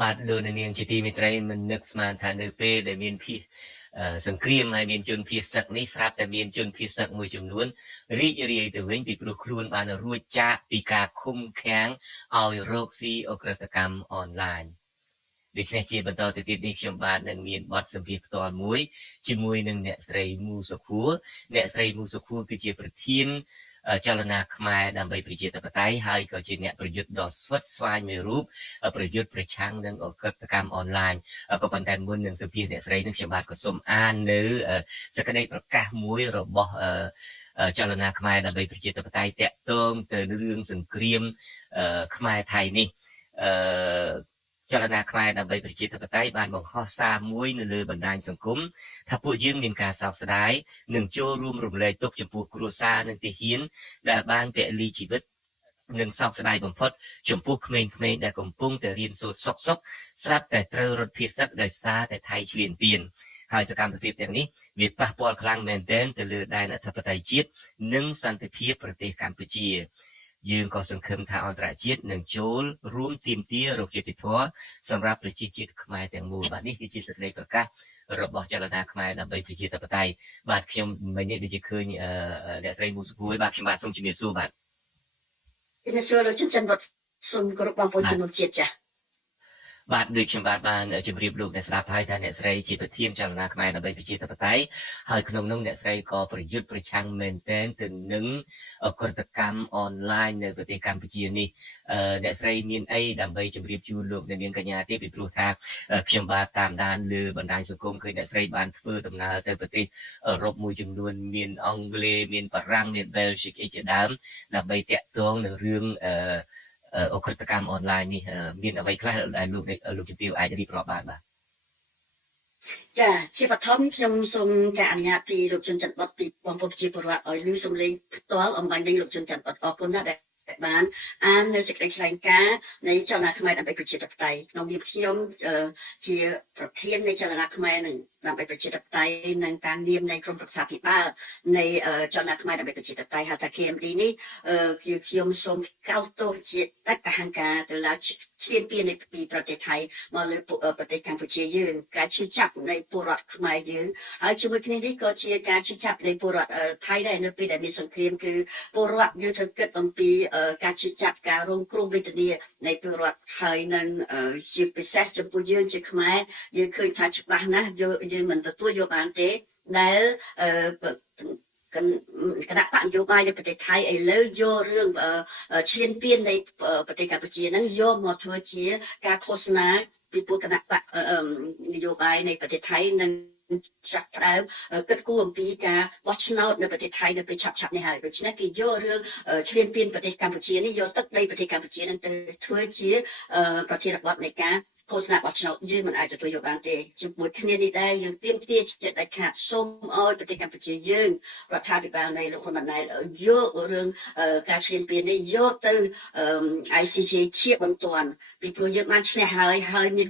បាទលោកនាងជាទីមេត្រីមិននឹកស្មានថានៅពេលដែលមានភៀសសង្គ្រាមហើយមានជនភៀសសឹកនេះស្រាប់តែមានជនភៀសសឹកមួយចំនួនរីករាយទៅវិញពីព្រោះខ្លួនបានរួចចាកពីការឃុំឃាំងឲ្យរកស៊ីអក្រិតកម្មអនឡាញដូច្នេះជាបន្តទៅទៀតនេះខ្ញុំបាទនឹងមានបទសម្ភាសន៍ផ្ទាល់មួយជាមួយនឹងអ្នកស្រីមូសុខួរអ្នកស្រីមូសុខួរគឺជាប្រធានចលនាខ្មែរដើម្បីប្រជាធិបតេយ្យហើយក៏ជាអ្នកប្រយុទ្ធដ៏ស្វិតស្វាញមួយរូបប្រយុទ្ធប្រឆាំងនឹងអក្រិតកម្មអនឡាញក៏ប៉ុន្តែមុននឹងសម្ភាសន៍អ្នកស្រីនឹងខ្ញុំបាទក៏សូមអាននៅសេចក្តីប្រកាសមួយរបស់ចលនាខ្មែរដើម្បីប្រជាធិបតេយ្យតាក់ទងទៅរឿងសង្គ្រាមខ្មែរថៃនេះចលនាខ្មែរដើម្បីប្រជាធិបតេយ្យបានបង្ហោះសារមួយនៅលើបណ្ដាញសង្គមថាពួកយើងមានការសោកស្ដាយនិងចូលរួមរំលែកទុក្ខចំពោះគ្រួសារនិងទាហានដែលបានពលីជីវិតនិងសោកស្ដាយបំផុតចំពោះក្មេងៗដែលកំពុងតែរៀនសូត្រសុខស្រាប់តែត្រូវរត់ភៀសសឹកដោយសារតែថៃឈ្លានពានហើយសកម្មភាពទាំងនេះវាប៉ះពាល់ខ្លាំងមែនទែនទៅលើដែនអធិបតេយ្យជាតិនិងសន្តិភាពប្រទេសកម្ពុជាយើងក៏សង្ឃឹមថាអន្តរជាតិនឹងចូលរួមទាមទាររកយុត្តិធម៌សម្រាប់ប្រជាជាតិខ្មែរទាំងមូលបាទនេះគឺជាសេចក្តីប្រកាសរបស់ចលនាខ្មែរដើម្បីប្រជាធិបតេយ្យបាទខ្ញុំមិញនេះដូចជាឃើញអ្នកស្រីមូសុគួយបាទខ្ញុំបាទសូមជំរាបសួរបាទជំរាបសួរលោកចិនចិនបាទសូមគោរពបងប្អូនជំនុំជាតិចា៎បាទដូចខ្ញុំបាទបានជម្រាបលោកអ្នកស្ដាប់ហើយថាអ្នកស្រីជាប្រធានចលនាខ្មែរដើម្បីប្រជាធិបតេយ្យហើយក្នុងនោះអ្នកស្រីក៏ប្រយុទ្ធប្រឆាំងមែនទែនទៅនឹងអក្រិតកម្មអនឡាញនៅប្រទេសកម្ពុជានេះអ្នកស្រីមានអីដើម្បីជម្រាបជូនលោកអ្នកនាងកញ្ញាទេពីព្រោះថាខ្ញុំបាទតាមដានលើបណ្ដាញសង្គមឃើញអ្នកស្រីបានធ្វើដំណើរទៅប្រទេសអឺរ៉ុបមួយចំនួនមានអង់គ្លេសមានបារាំងមានបែលហ្ស៊ិកអីជាដើមដើម្បីតាក់ទងនឹងរឿងអក្រិតកម្មអនឡាញនេះមានអ្វីខ្លះដែលលោកជំទាវអាចរៀបរាប់បានបាទចាជាបឋមខ្ញុំសូមការអនុញ្ញាតពីលោកជនច័ន្ទបុតពីបងប្អូនប្រជាពលរដ្ឋឲ្យឮសំឡេងផ្ទាល់អំបញ្ញវិញលោកជនច័ន្ទបុតអរគុណណាស់ដែលបានអាននៅសេចក្តីថ្លែងការណ៍នៃចលនាខ្មែរដើម្បីប្រជាធិបតេយ្យក្នុងនាមខ្ញុំជាប្រធាននៃចលនាខ្មែរនឹងដើម្បីប្រជាធិបតេយ្យនិងតាមនាមនៃក្រុមប្រឹក្សាភិបាលនៃចលនាខ្មែរដើម្បីប្រជាធិបតេយ្យហៅថា KMD នេះគឺខ្ញុំសូមកោតទោសជាដាច់អហង្ការទៅលើឈ្លានពាននៃពីប្រទេសថៃមកលើប្រទេសកម្ពុជាយើងការឈឺចាប់នៃពលរដ្ឋខ្មែរយើងហើយជាមួយគ្នានេះក៏ជាការឈឺចាប់នៃពលរដ្ឋថៃដែរនៅពេលដែលមានសង្គ្រាមគឺពលរដ្ឋយើងត្រូវគិតអំពីការឈឺចាប់ការរងគ្រោះវេទនានៃពលរដ្ឋហើយនឹងជាពិសេសចំពោះយើងជាខ្មែរយើងឃើញថាច្បាស់ណាស់យើងមិនទទួលយកបានទេដែលគណៈបកនយោបាយនៃប្រទេសថៃឥឡូវយករឿងឈ្លានពាននៃប្រទេសកម្ពុជាហ្នឹងយកមកធ្វើជាការឃោសនាពីពួកគណៈបកនយោបាយនៃប្រទេសថៃនឹងចាប់ផ្ដើមគិតគូរអំពីការបោះឆ្នោតនៅប្រទេសថៃនៅពេលឆាប់នេះហើយដូច្នេះគេយករឿងឈ្លានពានប្រទេសកម្ពុជានេះយកទឹកដីប្រទេសកម្ពុជានឹងទៅធ្វើជាប្រធានបទនៃការឃោសនាបោះឆ្នោតយើងមិនអាចទទួលយកបានទេជាមួយគ្នានេះដែរយើងទាមទារជាដាច់ខាតសូមឲ្យប្រទេសកម្ពុជាយើងរដ្ឋាភិបាលនៃលោកហ៊ុនម៉ាណែតយករឿងការឈ្លានពាននេះយកទៅ ICJ ជាបន្ទាន់ពីព្រោះយើងបានឈ្នះហើយមាន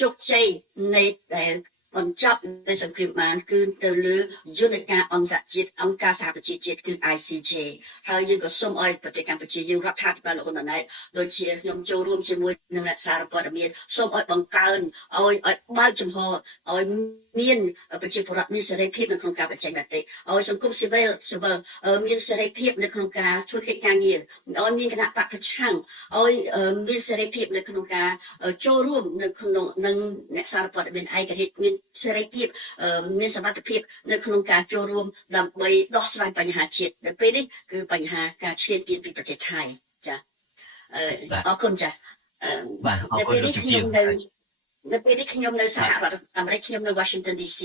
ជោគជ័យនៃបញ្ចប់នៃសង្គ្រាមបានគឺទៅលើយន្តការអន្តរជាតិអង្គការសហប្រជាជាតិគឺ ICJ ហើយយើងក៏សូមឲ្យប្រទេសកម្ពុជាយើងរដ្ឋាភិបាលលោកហ៊ុនម៉ាណែតដូចជាខ្ញុំចូលរួមជាមួយនឹងអ្នកសារព័ត៌មានសូមឲ្យបង្កើនឲ្យបើកចំហឲ្យមានប្រជាពលរដ្ឋមានសេរីភាពនៅក្នុងការបញ្ចេញមតិឲ្យសង្គមស៊ីវិលមានសេរីភាពនៅក្នុងការធ្វើកិច្ចការងារឲ្យមានគណៈបកប្រឆាំងឲ្យមានសេរីភាពនៅក្នុងការចូលរួមនៅក្នុងនឹងអ្នកសារព័ត៌មានឯករាជ្យមានសេរីភាពមានសមត្ថភាពនៅក្នុងការចូលរួមដើម្បីដោះស្រាយបញ្ហាជាតិនៅពេលនេះគឺបញ្ហាការឈ្លានពានពីប្រទេសថៃចាអរគុណចាបាទអរគុណលោកជំទាវនៅពេលនេះខ្ញុំនៅសហរដ្ឋអាមេរិកខ្ញុំនៅ Washington DC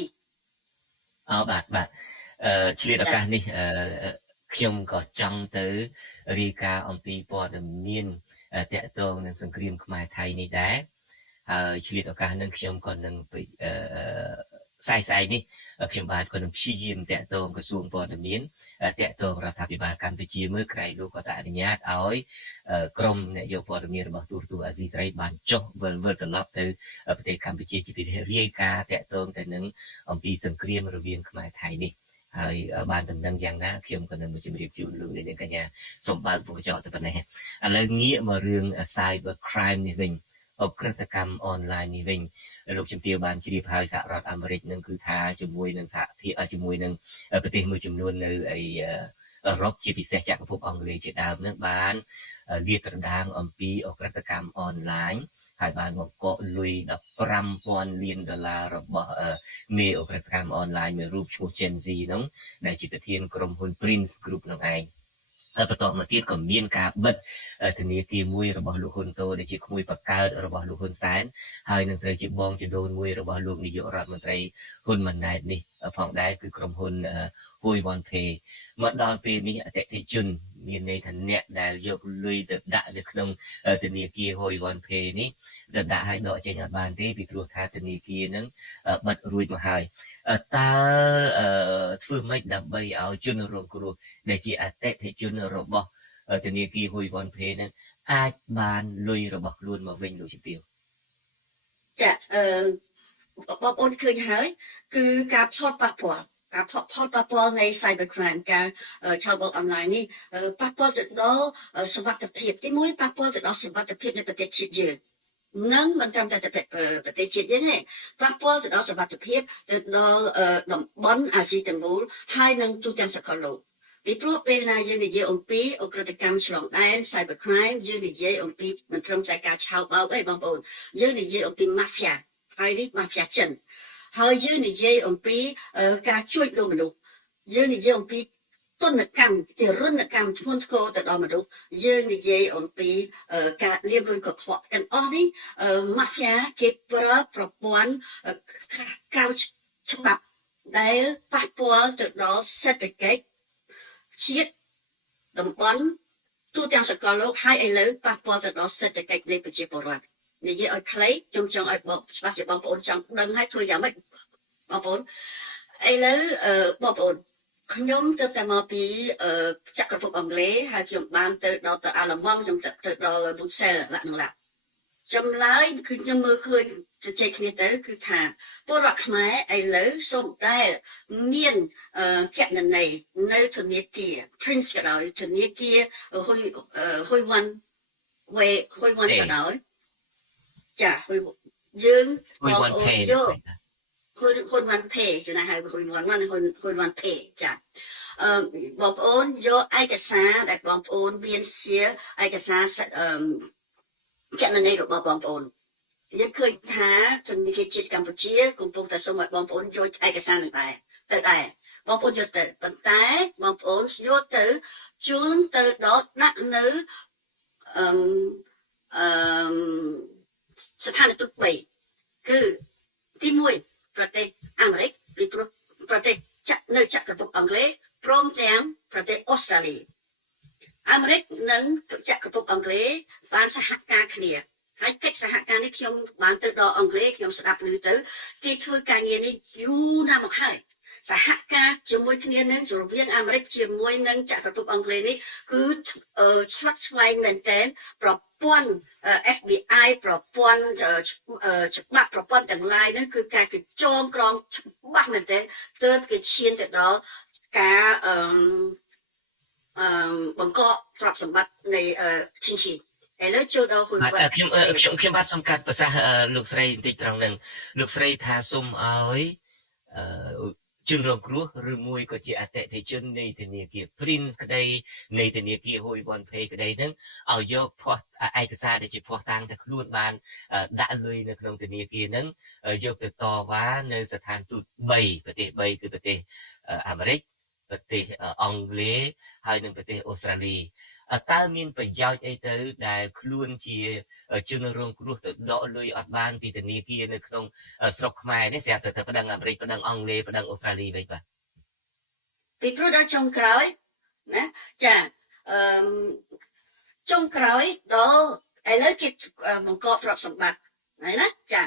បាទឆ្លៀតឱកាសនេះខ្ញុំក៏ចង់ទៅរាយការណ៍អំពីព័ត៌មានតាក់ទងនឹងសង្គ្រាមខ្មែរថៃនេះដែរហើយឆ្លៀតឱកាសនឹងខ្ញុំក៏នឹងស្អែកនេះខ្ញុំបាទក៏នឹងព្យាយាមតាក់ទងក្រសួងព័ត៌មានតាក់ទងរដ្ឋាភិបាលកម្ពុជាមើលក្រែងលោកក៏អនុញ្ញាតឲ្យក្រមអ្នកយកព័ត៌មានរបស់ទូរទស្សន៍អាស៊ីសេរីបានចុះវិលត្រឡប់ទៅប្រទេសកម្ពុជាជាពិសេសរាយការណ៍តាក់ទងទៅនឹងអំពីសង្គ្រាមរវាងខ្មែរថៃនេះហើយបានដំណឹងយ៉ាងណាខ្ញុំក៏នឹងមកជម្រាបជូនលោកនាងកញ្ញាសូមបើកពុកកញ្ចក់ទៅប៉ុណ្ណេះឥឡូវងាកមករឿង cyber crime នេះវិញ អក្រិតកម្មអនឡាញនេះវិញលោកជំទាវបានជ្រាបហើយសហរដ្ឋអាមេរិកនឹងគឺថាជាមួយនឹងសហភាពជាមួយនឹងប្រទេសមួយចំនួននៅអឺរ៉ុបជាពិសេសចក្រភពអង់គ្លេសជាដើមនឹងបានលាតត្រដាងអំពីអក្រិតកម្មអនឡាញហើយបានបង្កក់លុយ$15,000 លានរបស់មេអក្រិតកម្មអនឡាញមួយរូបឈ្មោះ Gen Z នោះដែលជាប្រធានក្រុមហ៊ុន Prince Group នោះឯងបន្តមកទៀតក៏មានការបិទធនាគារមួយរបស់លោកហ៊ុនតូដែលជាក្មួយបកើតរបស់លោកហ៊ុនសែនហើយនឹងត្រូវជាបងចដូនមួយរបស់លោកនាយករដ្ឋមន្ត្រីហ៊ុនម៉ាណែតនេះផងដែរគឺក្រុមហ៊ុន Hui Won Pay មកដល់ពេលនេះអតិថិជនមានន័យថាអ្នកដែលយកលុយទៅដាក់នៅក្នុងធនាគារ Hui Won Pay នេះទៅដាក់ឲ្យដកចេញអត់បានទេពីព្រោះថាធនាគារនឹងបិទរួចមកហើយតើធ្វើម៉េចដើម្បីឲ្យជនរងគ្រោះដែលជាអតិថិជនរបស់ធនាគារ Hui Won Pay នឹងអាចបានលុយរបស់ខ្លួនមកវិញលោកជំទាវចាបងប្អូនឃើញហើយគឺការផលប៉ះពាល់ការផលប៉ះពាល់នៃ cyber crime ការឆៅបោកអនឡាញនេះប៉ះពាល់ទៅដល់សុវត្ថិភាពទីមួយប៉ះពាល់ទៅដល់សុវត្ថិភាពនៃប្រទេសជាតិយើងនឹងមិនត្រឹមតែប្រទេសជាតិយើងទេប៉ះពាល់ទៅដល់សុវត្ថិភាពទៅដល់តំបន់អាស៊ីទាំងមូលហើយនឹងទូទាំងសកលលោកពីព្រោះពេលណាយើងនិយាយអំពីអក្រិតកម្មឆ្លងដែន cyber crime យើងនិយាយអំពីមិនត្រឹមតែការឆៅបោកទេបងប្អូនយើងនិយាយអំពី mafia ហើយនេះ mafia ចិនហើយយើងនិយាយអំពីការជួញដូរមនុស្សយើងនិយាយអំពីទនកម្មទារុណកម្មធ្ងន់ធ្ងរទៅដល់មនុស្សយើងនិយាយអំពីការលាបលុយកខ្វក់ទាំងអស់នេះ mafia គេប្រើប្រព័ន្ធកៅច្បាប់ដែលប៉ះពាល់ទៅដល់សេដ្ឋកិច្ចជាតិតំបន់ទូទាំងសកលលោកហើយឥឡូវប៉ះពាល់ទៅដល់សេដ្ឋកិច្ចនៃប្រជាពលរដ្ឋនិយាយឲ្យខ្លីខ្ញុំចង់ឲ្យបងច្បាស់ជាបងប្អូនចង់ដឹងហើយធ្វើយ៉ាងម៉េចបងប្អូនឥឡូវបងប្អូនខ្ញុំទៅតែមកពីចក្រភពអង់គ្លេសហើយខ្ញុំបានទៅដល់ទៅអាល្លឺម៉ង់ខ្ញុំទៅដល់ប៊ុចសែលឡាក់ចម្លើយគឺខ្ញុំមើលឃើញជជែកគ្នាទៅគឺថាពលរដ្ឋខ្មែរឥឡូវសូមតែមានគណនីនៅធនាគារ Prince ក៏ដោយធនាគារ Hui Wonក៏ដោយចាយើង Hui Won Pay Hui Won Pay ចំណាយ Hui Won Pay ចាបងប្អូនយកឯកសារដែលបងប្អូនមានជាឯកសារគណនីរបស់បងប្អូនយើងឃើញថាធនាគារជាតិកម្ពុជាកំពុងតែសូមឲ្យបងប្អូនយកឯកសារនេះដែរបងប្អូនយកទៅប៉ុន្តែបងប្អូនយកទៅជូនទៅដល់ដាក់នៅស្ថានទូត3គឺទី1ប្រទេសអាមេរិកពីព្រោះប្រទេសនៅចក្រភពអង់គ្លេសព្រមទាំងប្រទេសអូស្ត្រាលីអាមេរិកនិងចក្រភពអង់គ្លេសបានសហការគ្នាហើយកិច្ចសហការនេះខ្ញុំបានទៅដល់អង់គ្លេសខ្ញុំស្ដាប់ឮទៅគេធ្វើការងារនេះយូរណាស់មកហើយសហការជាមួយគ្នានឹងរវាងអាមេរិកជាមួយនឹងចក្រភពអង់គ្លេសនេះគឺស្វាត់ស្វែងមែនទែនប្រព័ន្ធ FBI ប្រព័ន្ធច្បាប់ប្រព័ន្ធទាំងឡាយនេះគឺការគេចងក្រងច្បាស់មែនទែនទើបគេឈានទៅដល់ការបង្កទ្រព្យសម្បត្តិនៃឈិនឈីឥឡូវចូលដល់ខ្ញុំបាទសំកាត់ប្រសាសន៍លោកស្រីបន្តិចត្រង់នឹងលោកស្រីថាសូមឲ្យជនរងគ្រោះឬមួយក៏ជាអតិថិជននៃធនាគារ Prince ក្តីនៃធនាគារ Hui Won Pay ក្តីហ្នឹងឲ្យយកភស្តុឯកសារដែលជាភស្តុតាងថាខ្លួនបានដាក់លុយនៅក្នុងធនាគារហ្នឹងយកទៅតវ៉ានៅស្ថានទូត3ប្រទេស3គឺប្រទេសអាមេរិកប្រទេសអង់គ្លេសហើយនិងប្រទេសអូស្ត្រាលីតើមានប្រយោជន៍អីទៅដែលខ្លួនជាជនរងគ្រោះទៅដកលុយអត់បានពីធនាគារនៅក្នុងស្រុកខ្មែរនេះស្រាប់តែប្តឹងអាមេរិកប្តឹងអង់គ្លេសប្តឹងអូស្ត្រាលីវិញបាទពីព្រោះដល់ចុងក្រោយណាចាចុងក្រោយដល់ឥឡូវគេបង្កទ្រព្យសម្បត្តិហើយណាចា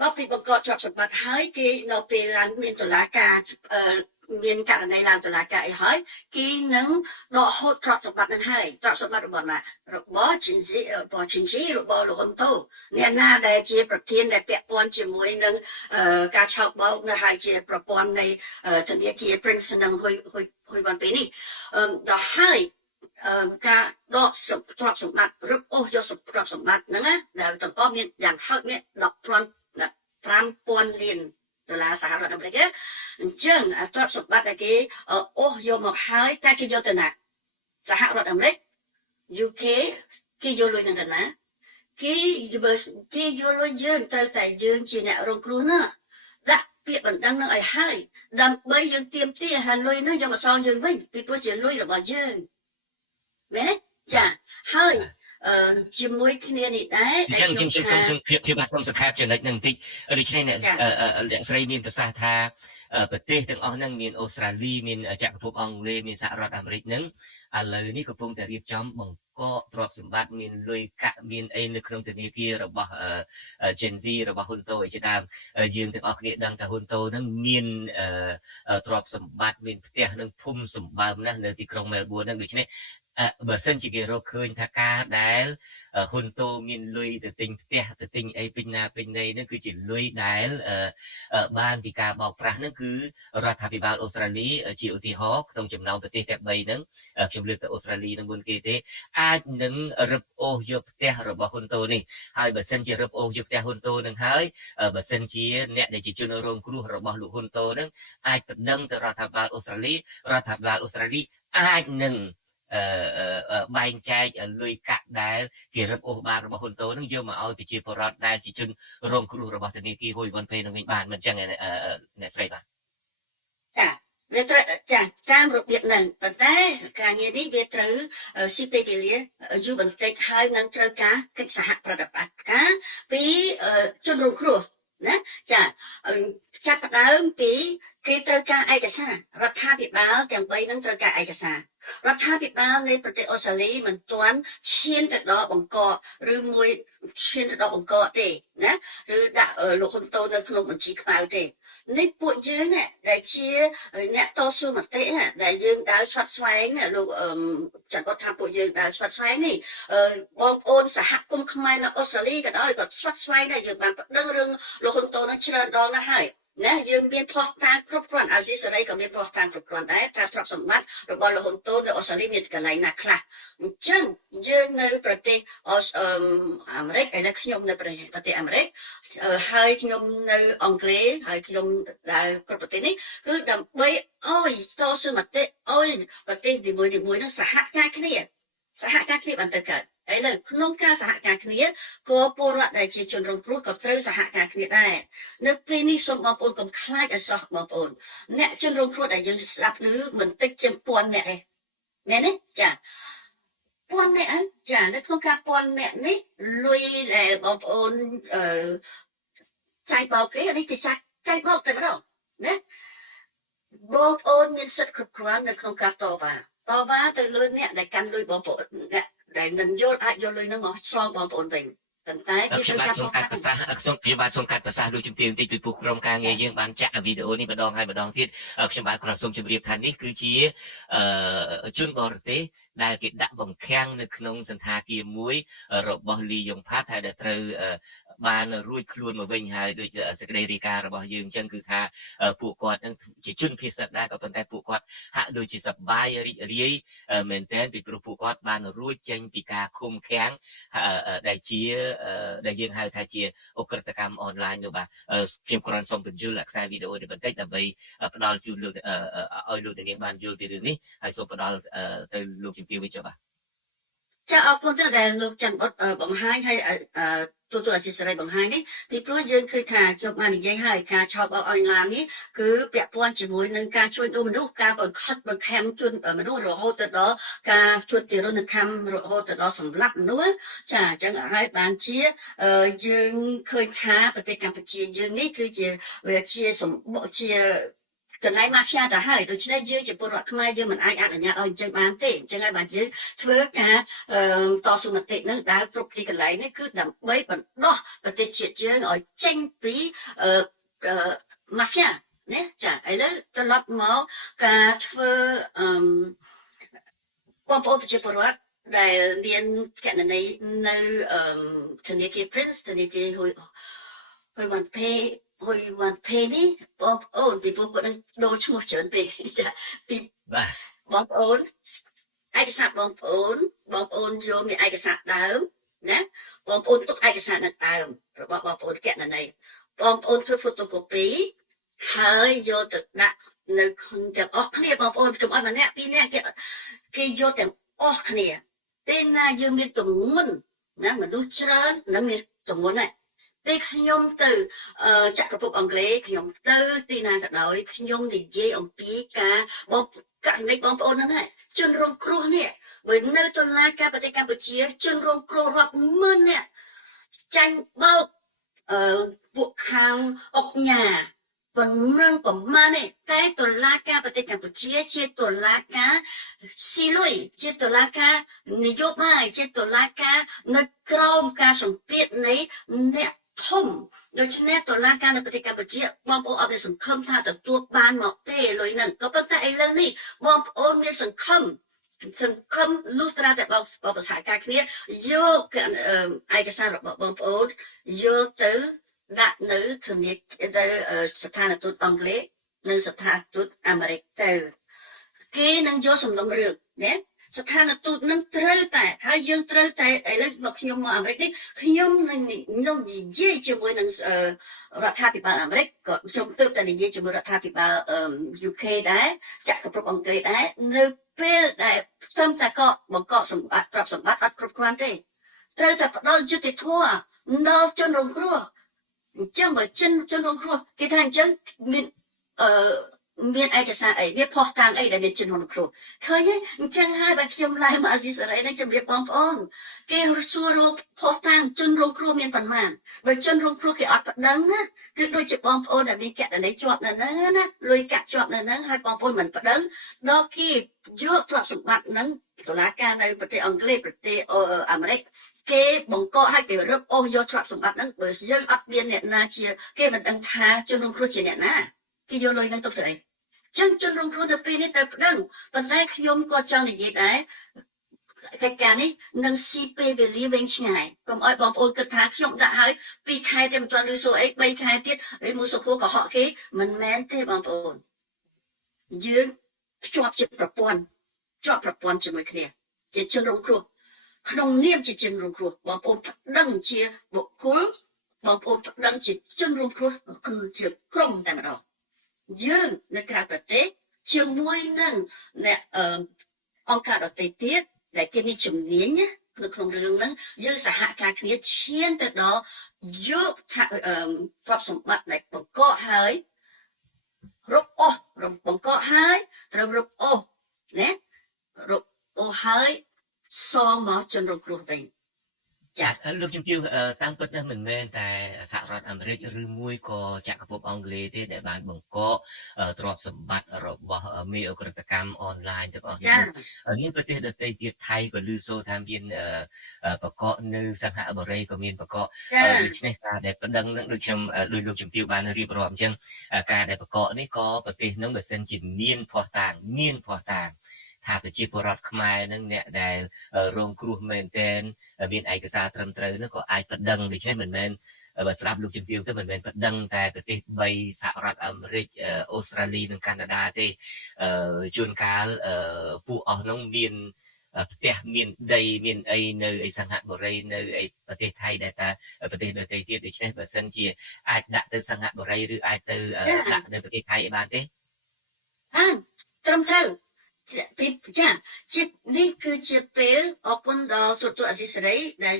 ដល់ពីបង្កទ្រព្យសម្បត្តិហើយគេនៅពេលឡើងមានតុលាការមានករណីឡើងតុលាការអីហើយគេនឹងដកហូតទ្រព្យសម្បត្តិនឹងហើយទ្រព្យសម្បត្តិរបស់ណារបស់ជីនជីរបស់លោកអ៊ុនតូអ្នកណាដែលជាប្រធានដែលពាក់ព័ន្ធជាមួយនឹងការឆោបបោកនៅហើយជាប្រព័ន្ធនៃធនាគារ Prince និង Hui Won Pay នេះដល់ហើយការដកទ្រព្យសម្បត្តិរឹបអូសយកទ្រព្យសម្បត្តិហ្នឹងណាដែលទាំងអស់ មានយ៉ាងហោចមាន15,000 លានដុល្លារសហរដ្ឋអាមេរិកអញ្ចឹងទ្រព្យសម្បត្តិដែលគេអូសយកមកហើយតែគេយកទៅណាសហរដ្ឋអាមេរិក UK គេយកលុយនឹងទៅណាគេយកលុយយើងត្រូវតែយើងជាអ្នករងគ្រោះណាដាក់ពាក្យបណ្ដឹងនឹងឲ្យហើយដើម្បីយើងទៀមទាឲ្យលុយនោះយកមកសងយើងវិញពីព្រោះជាលុយរបស់យើងមែនទេចាហើយជាមួយគ្នានេះដែរ អញ្ចឹងខ្ញុំភាពបាទសូមសង្ខេបចំណុចហ្នឹងបន្តិចដូច្នេះអ្នកស្រីមានប្រសាសន៍ថាប្រទេសទាំងអស់ហ្នឹងមានអូស្ត្រាលីមានចក្រភពអង់គ្លេសមានសហរដ្ឋអាមេរិកហ្នឹងឥឡូវនេះកំពុងតែរៀបចំបង្កកទ្រព្យសម្បត្តិមានលុយកាក់មានអីនៅក្នុងធនាគាររបស់ Gen Z របស់ហ៊ុនតូអីជាដើមយើងទាំងអស់គ្នាដឹងថាហ៊ុនតូហ្នឹងមានទ្រព្យសម្បត្តិមានផ្ទះនឹងធំសម្បើមណាស់នៅទីក្រុងមែលប៊នហ្នឹងដូច្នេះបើសិនជាគេរកឃើញថាការដែលហ៊ុនតូមានលុយទៅទិញផ្ទះទៅទិញអីពេញណាពេញណីហ្នឹងគឺជាលុយដែលបានពីការបោកប្រាស់ហ្នឹងគឺរដ្ឋាភិបាលអូស្ត្រាលីជាឧទាហរណ៍ក្នុងចំណោមប្រទេសទាំង3ហ្នឹងខ្ញុំលើកទៅអូស្ត្រាលីនឹងមុនគេទេអាចនឹងរឹបអូសយកផ្ទះរបស់ហ៊ុនតូនេះហើយបើសិនជារឹបអូសយកផ្ទះហ៊ុនតូនឹងហើយបើសិនជាអ្នកដែលជាជនរងគ្រោះរបស់លោកហ៊ុនតូនឹងអាចប្តឹងទៅរដ្ឋាភិបាលអូស្ត្រាលីរដ្ឋាភិបាលអូស្ត្រាលីអាចនឹងបែងចែកលុយកាក់ដែលគេរឹបអូសបានរបស់ហ៊ុនតូនឹងយកមកឲ្យប្រជាពលរដ្ឋដែលជាជនរងគ្រោះរបស់ធនាគារហ៊ុយវ៉ាន់ពេនឹងវិញបានមិនចឹងអ្នកស្រីបាទចាវាត្រូវចាតាមរបៀបហ្នឹងប៉ុន្តែការងារនេះវាត្រូវស៊ីពេលវេលាយូរបន្តិចហើយនឹងត្រូវការកិច្ចសហប្រតិបត្តិការពីជនរងគ្រោះណាចាចាប់ផ្ដើមពីគេត្រូវការឯកសាររដ្ឋាភិបាលទាំង3នឹងត្រូវការឯកសាររដ្ឋាភិបាលនៃប្រទេសអូស្ត្រាលីមិនទាន់ឈានទៅដល់បង្កកឬមួយឈានទៅដល់បង្កកទេណាឬដាក់លោកហ៊ុនតូនៅក្នុងបញ្ជីខ្មៅទេនេះពួកយើងដែលជាអ្នកតស៊ូមតិដែលយើងដើរស្វាត់ស្វែងលោកចាត់ថាពួកយើងដើរស្វាត់ស្វែងនេះបងប្អូនសហគមន៍ខ្មែរនៅអូស្ត្រាលីក៏ដោយក៏ស្វាត់ស្វែងដែរយើងបានប្តឹងរឿងលោកហ៊ុនតូនឹងច្រើនដងណាស់ហើយណាយើងមានផ្ោះតាងគ្រប់គ្រាន់អាស៊ីសេរីក៏មានផ្ោះតាងគ្រប់គ្រាន់ដែរថាទ្រព្យសម្បត្តិរបស់លោកហ៊ុនតូនៅអូស្ត្រាលីមានកន្លែងណាខ្លះអញ្ចឹងយើងនៅប្រទេសអាមេរិកឥឡូវខ្ញុំនៅប្រទេសអាមេរិកហើយខ្ញុំនៅអង់គ្លេសហើយខ្ញុំដើរគ្រប់ប្រទេសនេះគឺដើម្បីឲ្យតស៊ូមតិឲ្យប្រទេសនីមួយៗនោះសហការគ្នាបានទៅកើតឥឡូវក្នុងការសហការគ្នាក៏ពលរដ្ឋដែលជាជនរងគ្រោះក៏ត្រូវសហការគ្នាដែរនៅពេលនេះសូមបងប្អូនកុំខ្លាចអសោះបងប្អូនអ្នកជនរងគ្រោះដែលយើងស្ដាប់ឮមិនតិចជាង1000នាក់ទេមែនទេចា1000នាក់ចានៅក្នុងការ1000នាក់នេះលុយដែលបងប្អូនចាយបោកគេនេះគេចាយបោកតែម្ដងណាបងប្អូនមានសិទ្ធិគ្រប់គ្រាន់នៅក្នុងការតវ៉ាទៅលើអ្នកដែលកាន់លុយបងប្អូនអ្នកដែលនឹងយល់អាចយកលុយនឹងមកសងបងប្អូនវិញប៉ុន្តែគេខ្ញុំបាទសូមកាត់ប្រសាសន៍ខ្ញុំបាទសូមកាត់ប្រសាសន៍ដូចជំទាវបន្តិចពីពួកក្រុមការងារយើងបានចាក់វីដេអូនេះម្ដងហើយម្ដងទៀតខ្ញុំបាទគ្រាន់សូមជម្រាបថានេះគឺជាជនបរទេសដែលគេដាក់បង្ខាំងនៅក្នុងសន្តាគារមួយរបស់លីយ៉ុងផាត់ហើយដែលត្រូវបានរួចខ្លួនមកវិញហើយដូចសេចក្តីរាយការណ៍របស់យើងអញ្ចឹងគឺថាពួកគាត់នឹងជាជនភៀសសិតដែរក៏ប៉ុន្តែពួកគាត់ហាក់ដូចជាសប្បាយរីករាយមែនទែនពីព្រោះពួកគាត់បានរួចចេញពីការឃុំឃាំងដែលយើងហៅថាជាអ ுக ្រិតកម្មអនឡាញនោះបាទខ្ញុំគ្រាន់សូមបញ្យល់ខ្សែវីដេអូនេះបន្តិចដើម្បីផ្ដល់ជូនលោកឲ្យលោកនាងបានយល់ពីរឿងនេះហើយសូមផ្ដល់ទៅលោកជំទាវវិញចុះបាទចាអរគុណទៅដែលលោកច័ន្ទបុតបង្ហាញឲ្យទូអាស៊ីសេរីបង្ហាញនេះពីព្រោះយើងឃើញថាខ្ញុំបាននិយាយហើយការឆោបអនឡាញនេះគឺពាក់ព័ន្ធជាមួយនឹងការជួយដូរមនុស្សការបង្ខិតបង្ខំជនមនុស្សរហូតទៅដល់ការជួយទារុណកម្មរហូតទៅដល់សម្លាប់មនុស្សចាអញ្ចឹងហើយបានជាយើងឃើញថាប្រទេសកម្ពុជាយើងនេះគឺជាវាជាកន្លែងម៉ាហ្វៀទៅហើយដូច្នេះយើងជាពលរដ្ឋខ្មែរយើងមិនអាចអនុញ្ញាតឲ្យអញ្ចឹងបានទេអញ្ចឹងហើយបានយើងធ្វើការតស៊ូមតិនឹងដើរគ្រប់ទីកន្លែងនេះគឺដើម្បីបណ្ដោះប្រទេសជាតិយើងឲ្យចេញពីម៉ាហ្វៀណាចាឥឡូវត្រឡប់មកការធ្វើបងប្អូនប្រជាពលរដ្ឋដែលមានគណនីនៅធនាគារ Prince ធនាគារហ៊ុយវ៉ាន់ពេនេះបងប្អូនពីពួកគាត់នឹងដូរឈ្មោះច្រើនពេកចាពីបងប្អូនឯកសារបងប្អូនយកមានឯកសារដើម ណាបងប្អូនទុកឯកសារនៅដើមរបស់បងប្អូនកណន័យបងប្អូនធ្វើ photocopy ហើយយកទៅដាក់នៅក្នុងទាំងអស់គ្នាបងប្អូនកុំឲ្យម្នាក់ពីរនាក់គេយកទាំងអស់គ្នាពេលណាយើងមានទម្ងន់ណាមនុស្សច្រើននឹងមានទម្ងន់ដែរពេលខ្ញុំទៅចក្រភពអង់គ្លេសខ្ញុំទៅទីណាក៏ដោយខ្ញុំនិយាយអំពីការករណីបងប្អូនហ្នឹងហើយជនរងគ្រោះនេះបើនៅតុលាការប្រទេសកម្ពុជាជនរងគ្រោះរាប់ម៉ឺននាក់ចាញ់បោកពួកខាងអុកញ៉ាប៉ុន្មានប្រមាណនេះតែតុលាការប្រទេសកម្ពុជាជាតុលាការស៊ីលុយជាតុលាការនយោបាយជាតុលាការនៅក្រោមការសម្ពាធនៃអ្នកធំដូច្នេះតុលាការនៅប្រទេសកម្ពុជាបងប្អូនអត់មានសង្ឃឹមថាទទួលបានមកទេលុយហ្នឹងក៏ប៉ុន្តែឥឡូវនេះបងប្អូនមានសង្ឃឹមលុះត្រាតែបងប្រសាការគ្នាយកឯកសាររបស់បងប្អូនយកទៅដាក់នៅធនាគារទៅស្ថានទូតអង់គ្លេសនិងស្ថានទូតអាមេរិកទៅគេនឹងយកសំណុំរឿងណាស្ថានទូតនឹងត្រូវតែហើយយើងត្រូវតែឥឡូវមកខ្ញុំមកអាមេរិកនេះខ្ញុំនឹងនិយាយជាមួយនឹងរដ្ឋាភិបាលអាមេរិកក៏ខ្ញុំទើបតែនិយាយជាមួយរដ្ឋាភិបាល UK ដែរចក្រភពអង់គ្លេសដែរនៅពេលដែលត្រឹមតែក៏បង្កក់សម្បត្តិទ្រព្យសម្បត្តិអត់គ្រប់គ្រាន់ទេត្រូវតែផ្ដល់យុត្តិធម៌ដល់ជនរងគ្រោះអញ្ចឹងបើជនរងគ្រោះគេថាអញ្ចឹងមានឯកសារអីមានផុសតាងអីដែលមានជនរងគ្រោះឃើញទេអញ្ចឹងហើយបើខ្ញុំឡាយមកអាស៊ីសេរីនេះជំរាបបងប្អូនគេសួររកផុសតាងជនរងគ្រោះមានប៉ុន្មានបើជនរងគ្រោះគេអត់ប្តឹងណាគឺដូចជាបងប្អូនដែលមានកណន័យជាប់នៅហ្នឹងណាលុយកាក់ជាប់នៅហ្នឹងហើយបងប្អូនមិនប្តឹងដល់គេយកទ្រព្យសម្បត្តិហ្នឹងតុលាការនៅប្រទេសអង់គ្លេសប្រទេសអាមេរិកគេបង្កក់ឲ្យគេរឹបអូសយកទ្រព្យសម្បត្តិហ្នឹងបើយើងអត់មានអ្នកណាជាគេមិនដឹងថាជនរងគ្រោះជាអ្នកណាគេយកលុយហ្នឹងទុកទៅអីចឹងជនរងគ្រោះនៅពេលនេះត្រូវប្តឹងប៉ុន្តែខ្ញុំក៏ចង់និយាយដែរកិច្ចការនេះនឹងស៊ីពេលវេលាវែងឆ្ងាយកុំឲ្យបងប្អូនគិតថាខ្ញុំដាក់ឲ្យ2ខែទេមិនទាន់ឬសូអី3ខែទៀតហើយមួយសុខកុហកគេមិនមែនទេបងប្អូនយើងភ្ជាប់ជាប្រព័ន្ធជាមួយគ្នាជាជនរងគ្រោះក្នុងនាមជាជនរងគ្រោះបងប្អូនប្តឹងជាបុគ្គលបងប្អូនប្តឹងជាជនរងគ្រោះជាក្រុមតែម្ដងយើងនៅក្រៅប្រទេសជាមួយនឹងអ្នកអង្គការដទៃទៀតដែលគេមានជំនាញនៅក្នុងរឿងហ្នឹងយើងសហការគ្នាឈានទៅដល់យកទ្រព្យសម្បត្តិដែលបង្កក់ហើយរកអស់បង្កក់ហើយត្រូវរកអស់ណារកអស់ហើយសងមកជនរងគ្រោះវិញចាលោកជំទាវតាមពិតណាស់មិនមែនតែសហរដ្ឋអាមេរិកឬមួយក៏ចក្រភពអង់គ្លេសទេដែលបានបង្កកទ្រព្យសម្បត្តិរបស់មេអក្រិតកម្មអនឡាញទាំងអស់នេះមានប្រទេសដទៃទៀតថៃក៏ឮសូរថាមានបកកនៅសិង្ហបុរីក៏មានបកកដូច្នេះការដែលប្តឹងនឹងដូចខ្ញុំដោយលោកជំទាវបានរៀបរាប់អញ្ចឹងការដែលបកកនេះក៏ប្រទេសនឹងបើសិនជាមានភ័ស្តុតាងថាប្រជាពលរដ្ឋខ្មែរនឹងអ្នកដែលរងគ្រោះមែនទែនមានឯកសារត្រឹមត្រូវនោះក៏អាចប្តឹងដូច្នេះមិនមែនបើស្ដាប់លោកជំទាវទៅមិនមែនប្តឹងតែប្រទេស3សហរដ្ឋអាមេរិកអូស្ត្រាលីនិងកាណាដាទេជួនកាលពួកអស់នោះមានផ្ទះមានដីមានអីនៅឯសង្ហបុរីនៅឯប្រទេសថៃដែលតែប្រទេសដទៃទៀតដូច្នេះបើសិនជាអាចដាក់ទៅសង្ហបុរីឬអាចទៅដាក់នៅប្រទេសថៃបានទេត្រឹមត្រូវពីចាជានេះគឺជាពេលអរគុណដល់ទូអាស៊ីសេរីដែល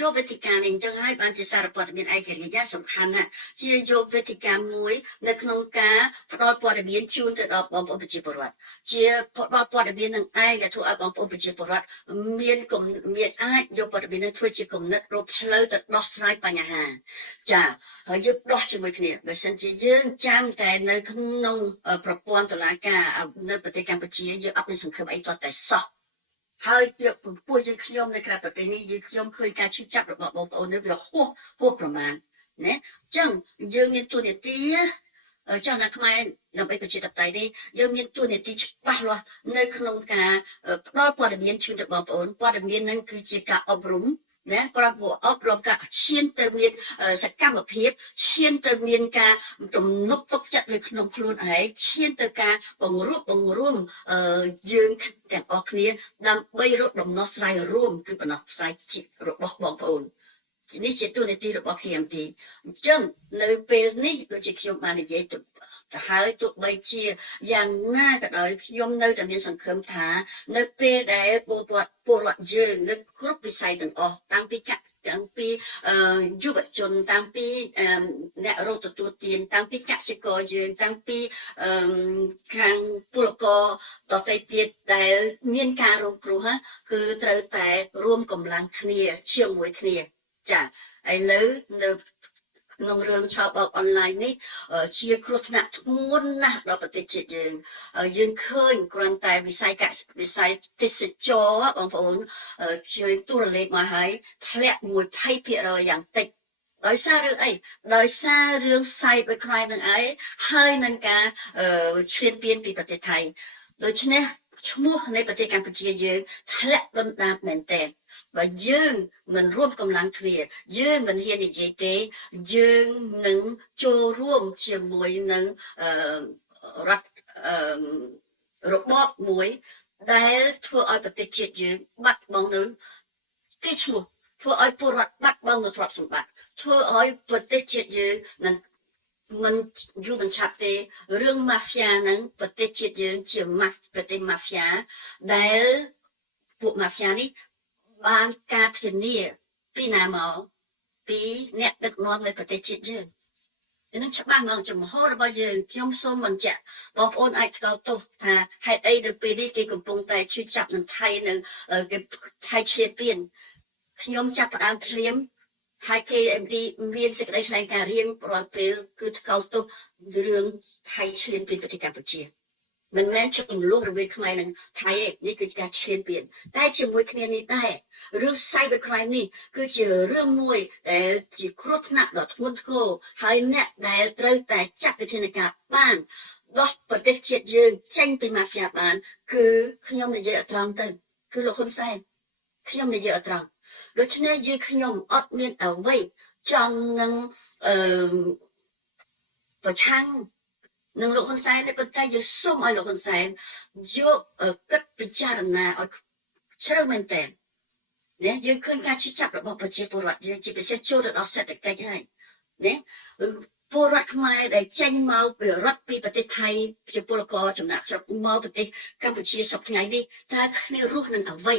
យកវេទិកានេះអញ្ចឹងហើយបានជាសារព័ត៌មានឯករាជ្យយ៉ាងសំខាន់ណាស់ជាយកវេទិកាមួយនៅក្នុងការផ្ដល់ព័ត៌មានជូនទៅដល់បងប្អូនប្រជាពលរដ្ឋជាផ្ដល់ព័ត៌មាននឹងឯងដែលធ្វើឲ្យបងប្អូនប្រជាពលរដ្ឋមានអាចយកព័ត៌មាននេះធ្វើជាគំនិតរកផ្លូវទៅដោះស្រាយបញ្ហាចាហើយយើងដោះជាមួយគ្នាបើសិនជាយើងចាំតែនៅក្នុងប្រព័ន្ធតុលាការនៅប្រទេសកម្ពុជាយើងអត់មានសង្ឃឹមអីទាល់តែសោះហើយយកពពុះយើងខ្ញុំនៅក្រៅប្រទេសនេះយើងខ្ញុំឃើញការឈឺចាប់របស់បងប្អូននេះវាហួសប្រមាណណាអញ្ចឹងយើងមានទួនាទីចំណាក់ខ្មែរដើម្បីប្រជាធិបតេយ្យនេះយើងមានទួនាទីច្បាស់លាស់នៅក្នុងការផ្ដល់ព័ត៌មានជូនទៅបងប្អូនព័ត៌មានហ្នឹងគឺជាការអប់រំ ណាប្រាប់ពួកអប់រំការឈានទៅមានសកម្មភាពឈានទៅមានការទំនុកទុកចិត្តលើក្នុងខ្លួនឯងឈានទៅការបង្រួបបង្រួមយើងទាំងអស់គ្នាដើម្បីរកដំណោះស្រាយរួមគឺដំណោះស្រាយជាតិរបស់បងប្អូននេះជាទូនាទីរបស់ខ្ញុំទីអញ្ចឹងនៅពេលនេះដូចជាខ្ញុំបាននិយាយទៅហើយទោះបីជាយ៉ាងណាក៏ដោយខ្ញុំនៅតែមានសង្ឃឹមថានៅពេលដែលពលរដ្ឋយើងនៅគ្រប់វិស័យទាំងអស់តាំងពីយុវជនតាំងពីអ្នករកទទួលទានតាំងពីកសិករយើងតាំងពីខាងពលករដទៃទៀតដែលមានការរងគ្រោះគឺត្រូវតែរួមកម្លាំងគ្នាជាមួយគ្នាចាឥឡូវនៅក្នុងរឿងឆោបអនឡាញនេះជាគ្រោះថ្នាក់ធ្ងន់ណាស់ដល់ប្រទេសជាតិយើងឃើញគ្រាន់តែវិស័យទេសចរបងប្អូនជួយទូរលេខមកហើយធ្លាក់ 20% យ៉ាងតិចដោយសាររឿងអីដោយសាររឿង Cybercrime នឹងឯងហើយនឹងការឈ្លានពានពីប្រទេសថៃដូច្នេះឈ្មោះនៃប្រទេសកម្ពុជាយើងធ្លាក់ដុនដាបមែនទែនបើយើងមិនរួមកម្លាំងគ្នាយើងមិនហ៊ាននិយាយទេយើងនឹងចូលរួមជាមួយនឹងរដ្ឋរបបមួយដែលធ្វើឲ្យប្រទេសជាតិយើងបាត់បង់នៅគេឈ្មោះធ្វើឲ្យពលរដ្ឋបាត់បង់នៅទ្រព្យសម្បត្តិធ្វើឲ្យប្រទេសជាតិយើងនឹងមិនយូរមិនឆាប់ទេរឿងម៉ាហ្វ្យាហ្នឹងប្រទេសជាតិយើងជាប្រទេសម៉ាហ្វ្យាដែលពួកម៉ាហ្វ្យានេះបានការធានាពីណាមកពីអ្នកដឹកនាំនៃប្រទេសជាតិយើងនឹងច្បាស់មកចំហរបស់យើងខ្ញុំសូមបញ្ជាក់បងប្អូនអាចស្គាល់ទោសថាហេតុអីនៅពេលនេះគេកំពុងតែឈឺចាប់នឹងថៃនៅគេថៃឈ្លានពានខ្ញុំចាប់ផ្ដើមភ្លាមហើយ KMD មានសេចក្តីថ្លែងការណ៍រៀងរាល់ពេលគឺថ្កោលទោសរឿងថៃឈ្លានពានប្រទេសកម្ពុជាមិនមែនចំនួនរវាងខ្មែរនិងថៃទេនេះគឺការឈ្លានពានតែជាមួយគ្នានេះដែររឿង Cybercrime នេះគឺជារឿងមួយដែលជាគ្រោះថ្នាក់ដ៏ធ្ងន់ធ្ងរហើយអ្នកដែលត្រូវតែចាត់វិធានការបានដោះប្រទេសជាតិយើងចេញពីម៉ាហ្វ្យាបានគឺខ្ញុំនិយាយអត្រង់ទៅគឺលោកហ៊ុនសែនខ្ញុំនិយាយអត្រង់ដូច្នេះយើងខ្ញុំអត់មានអ្វីចង់នឹងប្រឆាំងនឹងលោកហ៊ុនសែនទេប៉ុន្តែយើងសូមឲ្យលោកហ៊ុនសែនយកគិតពិចារណាឲ្យជ្រៅមែនតើណាយើងឃើញការឈឺចាប់របស់ប្រជាពលរដ្ឋយើងជាពិសេសចូលទៅដល់សេដ្ឋកិច្ចហើយណាពលរដ្ឋខ្មែរដែលចេញមកពីរដ្ឋពីប្រទេសថៃជាពលករចំណាក់ស្រុកមកប្រទេសកម្ពុជាសប្តាហ៍ថ្ងៃនេះតើគ្នារស់នឹងអ្វី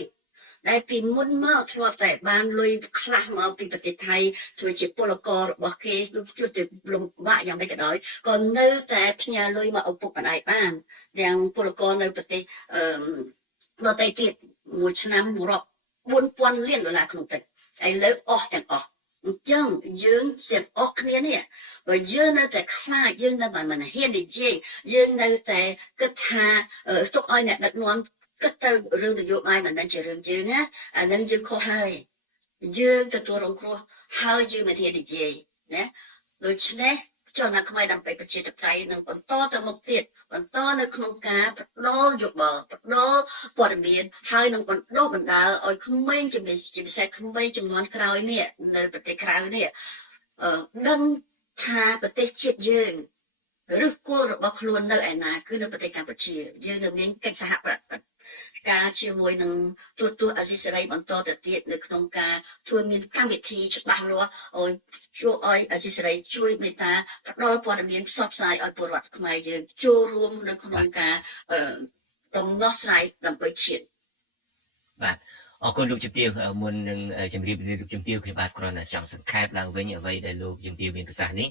ដែលពីមុនមកធ្លាប់តែបានលុយខ្លះមកពីប្រទេសថៃធ្វើជាពលកររបស់គេជួបតែលំបាកយ៉ាងម៉េចក៏ដោយក៏នៅតែផ្ញើលុយមកឪពុកម្ដាយបានទាំងពលករនៅប្រទេសដទៃទៀតមួយឆ្នាំរាប់$4,000 លានក្នុងទឹកឥឡូវអស់ទាំងអស់អញ្ចឹងយើងសិតអស់គ្នានេះបើយើងនៅតែខ្លាចយើងនៅមិនហ៊ាននិយាយយើងនៅតែគិតថាទុកឲ្យអ្នកដឹកនាំគិតទៅរឿងនយោបាយមិនមែនជារឿងយើងណាអានឹងយើងខុសហើយយើងទទួលរងគ្រោះហើយយើងមិនហ៊ាននិយាយណាដូច្នេះចំណាក់ខ្មែរដើម្បីប្រជាធិបតេយ្យនឹងបន្តទៅមុខទៀតបន្តនៅក្នុងការផ្ដល់យោបល់ផ្ដល់ព័ត៌មានហើយនឹងបណ្ដុះបណ្ដាលឲ្យក្មេងជាពិសេសក្មេងចំនួនក្រោយនេះនៅប្រទេសក្រៅនេះដឹងថាប្រទេសជាតិយើងឬគល់របស់ខ្លួននៅឯណាគឺនៅប្រទេសកម្ពុជាយើងនៅមានកិច្ចសហប្រតិបត្តិការជាមួយនឹងទូតអាស៊ីសេរីបន្តទៅទៀតនៅក្នុងការធ្វើមានកម្មវិធីច្បាស់លាស់ឲ្យជួយឲ្យអាស៊ីសេរីជួយមេត្តាផ្ដល់ព័ត៌មានផ្សព្វផ្សាយឲ្យពលរដ្ឋខ្មែរយើងចូលរួមនៅក្នុងការដំណោះស្រាយដើម្បីជាតិបាទអរគុណលោកជំទាវមុននឹងជម្រាបលោកជំទាវខ្ញុំបាទគ្រាន់តែចង់សង្ខេបឡើងវិញអ្វីដែលលោកជំទាវមានប្រសាសន៍នេះ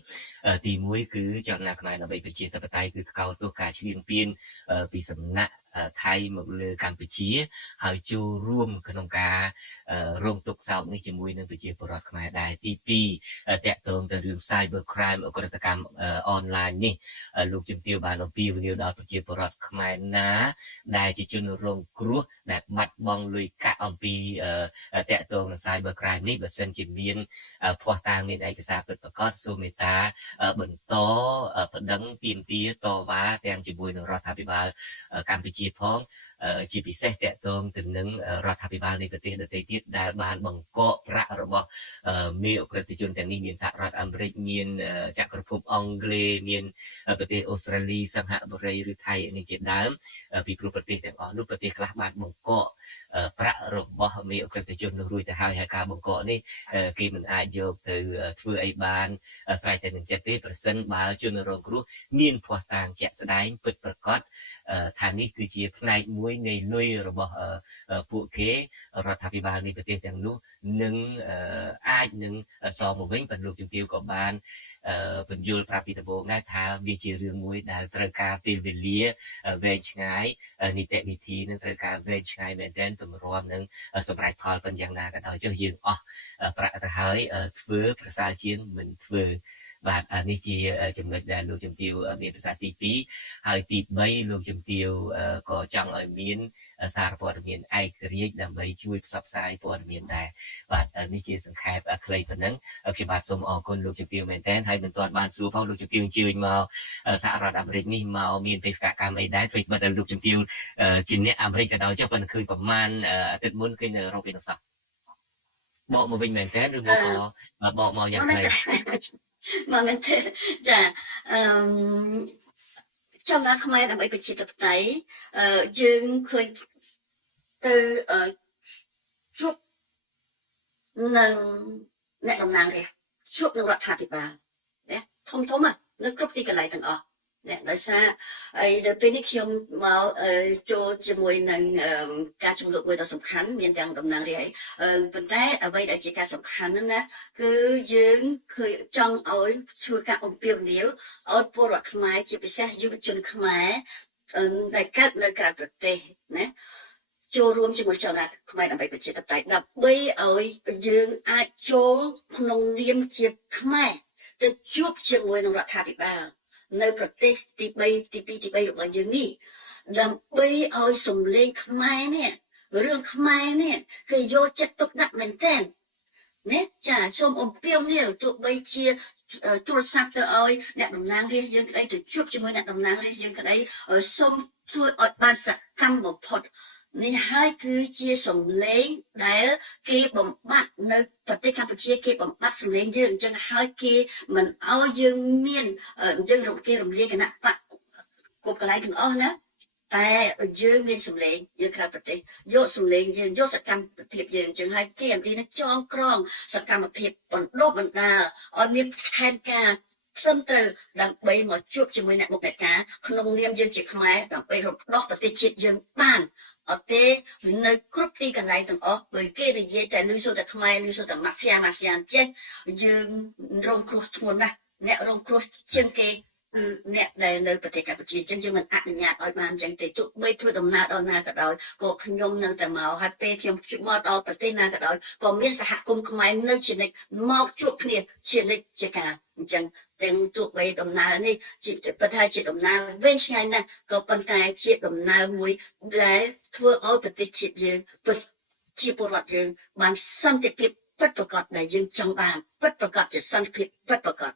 ទី1គឺចលនាខ្មែរដើម្បីប្រជាធិបតេយ្យគឺថ្កោលទោសការឈ្លានពានពីសំណាក់ថៃមកលើកម្ពុជាហើយចូលរួមក្នុងការរងទុក្ខសោកនេះជាមួយនឹងប្រជាពលរដ្ឋខ្មែរដែរទី2តាក់ទងទៅរឿង Cyber Crime អក្រិតកម្មអនឡាញនេះលោកជំទាវបានអំពាវនាវដល់ប្រជាពលរដ្ឋខ្មែរណាដែលជាជនរងគ្រោះដែលបាត់បង់លុយកាក់អំពីតាក់ទងនឹង Cyber Crime នេះបើសិនជាមានភស្តុតាងមានឯកសារពិតប្រាកដសូមមេត្តាបន្តប្តឹងទាមទារតវ៉ាទាំងជាមួយនឹងរដ្ឋាភិបាលកម្ពុជាផង ជាពិសេសតកតងទៅនឹងរដ្ឋាភិបាលនៃប្រទេសដទៃទៀតដែលបានបង្កកប្រាក់របស់មេអក្រិតជនទាំងនេះមានសហរដ្ឋអាមេរិកមានចក្រភពអង់គ្លេសមានប្រទេសអូស្ត្រាលីសិង្ហបុរីឬថៃនេះជាដើមពីព្រោះប្រទេសទាំងអស់នោះប្រទេសខ្លះបានបង្កកប្រាក់របស់មេអក្រិតជននោះរួចទៅហើយការបង្កកនេះគេមិនអាចយកទៅធ្វើអីបានស្រេចតែនឹងចិត្តទេប្រសិនបើជនរងគ្រោះមានភ័ស្តុតាងជាក់ស្ដែងពិតប្រាកដថានេះគឺជាផ្នែកមួយនៃលុយរបស់ពួកគេរដ្ឋាភិបាលនៃប្រទេសទាំងនោះនឹងអាចនឹងសងមកវិញប៉ុន្តែលោកជំទាវក៏បានបញ្យល់ប្រាប់ពីដំបូងដែរថាវាជារឿងមួយដែលត្រូវការពេលវេលាវែងឆ្ងាយនីតិវិធីនឹងត្រូវការវែងឆ្ងាយមែនទែនទម្រាំនឹងសម្រាប់ផលប៉ុណ្យ៉ាងណាក៏ដោយចុះយើងអស់ប្រាក់ទៅហើយធ្វើប្រសើរជាងមិនធ្វើបាទនេះជាចំណុចដែលលោកជំទាវមានប្រសាសន៍ទី2ហើយទី3លោកជំទាវក៏ចង់ឲ្យមានសារព័ត៌មានឯករាជ្យដើម្បីជួយផ្សព្វផ្សាយព័ត៌មានដែរបាទនេះជាសង្ខេបខ្លីប៉ុណ្ណឹងខ្ញុំបាទសូមអរគុណលោកជំទាវមែនទែនហើយមិនទាន់បានសួរផងលោកជំទាវអញ្ជើញមកសហរដ្ឋអាមេរិកនេះមកមានបេសកកម្មអីដែរធ្វើបាត់លោកជំទាវជាអ្នកអាមេរិកក៏ដោយចុះប៉ុន្តែឃើញប្រហែលអាទិត្យមុនឃើញនៅរកពីនោះសោះបកមកវិញមែនទែនឬមកក៏បកមកយ៉ាងខ្លីមកមែនទេចាចំណាខ្មែរដើម្បីប្រជាធិបតេយ្យយើងឃើញទៅជួបនឹងអ្នកតំណាងរាស្ត្រជួបនឹងរដ្ឋាភិបាលណាធំនៅគ្រប់ទីកន្លែងទាំងអស់អ្នកដោយសារហើយដល់ពេលនេះខ្ញុំមកចូលជាមួយនឹងការជំនួបមួយដ៏សំខាន់មានទាំងតំណាងរាស្ត្រប៉ុន្តែអ្វីដែលជាការសំខាន់ហ្នឹងណាគឺយើងឃើញចង់ឲ្យជួយការអំពាវនាវឲ្យពលរដ្ឋខ្មែរជាពិសេសយុវជនខ្មែរដែលកើតនៅក្រៅប្រទេសណាចូលរួមជាមួយចលនាខ្មែរដើម្បីប្រជាធិបតេយ្យដើម្បីឲ្យយើងអាចចូលក្នុងនាមជាខ្មែរទៅជួបជាមួយនឹងរដ្ឋាភិបាលនៅប្រទេសទី3ទី2ទី3របស់យើងនេះដើម្បីឲ្យសំលេងខ្មែរនេះរឿងខ្មែរនេះគឺយកចិត្តទុកដាក់មែនទែនណាចាសូមអំពាវនាវទោះបីជាទូរស័ព្ទទៅឲ្យអ្នកតំណាងរាស្ត្រយើងក្តីទៅជួបជាមួយអ្នកតំណាងរាស្ត្រយើងក្តីសូមធ្វើឲ្យបានសកម្មបំផុតនេះហើយគឺជាសំលេងដែលគេបំបត្តិនៅប្រទេសកម្ពុជាគេបំបត្តិសំលេងយើងអញ្ចឹងហើយគេមិនឲ្យយើងមានអញ្ចឹងគេរំលាយគណៈបកគ្រប់កន្លែងទាំងអស់ណាតែយើងមានសម្លេងយើងក្រៅប្រទេសយកសម្លេងយើងយកសកម្មភាពយើងអញ្ចឹងហើយគេអំពីនេះចងក្រងសកម្មភាពបណ្ដុះបណ្ដាលឲ្យមានផែនការត្រឹមត្រូវដើម្បីមកជួបជាមួយអ្នកមុខអ្នកការក្នុងនាមយើងជាខ្មែរដើម្បីរំដោះប្រទេសជាតិយើងបានអត់ទេនៅគ្រប់ទីកន្លែងទាំងអស់បើគេនិយាយតែលឺសូរតែខ្មែរលឺសូរតែម៉ាហ្វៀចេះយើងរងគ្រោះធ្ងន់ណាស់អ្នករងគ្រោះជាងគេគឺអ្នកដែលនៅប្រទេសកម្ពុជាអញ្ចឹងយើងមិនអនុញ្ញាតឲ្យបានអញ្ចឹងទេទោះបីធ្វើដំណើរដល់ណាក៏ដោយក៏ខ្ញុំនៅតែមកហើយពេលខ្ញុំមកដល់ប្រទេសណាក៏ដោយក៏មានសហគមន៍ខ្មែរនៅជានិច្ចមកជួបគ្នាជានិច្ចជាការអញ្ចឹងទាំងទោះបីដំណើរនេះជាប៉ុន្តែជាដំណើរវែងឆ្ងាយណាស់ក៏ប៉ុន្តែជាដំណើរមួយដែលធ្វើឲ្យប្រទេសជាតិយើងពិតជាពលរដ្ឋយើងបានសន្តិភាពពិតប្រាកដដែលយើងចង់បានពិតប្រាកដជាសន្តិភាពពិតប្រាកដ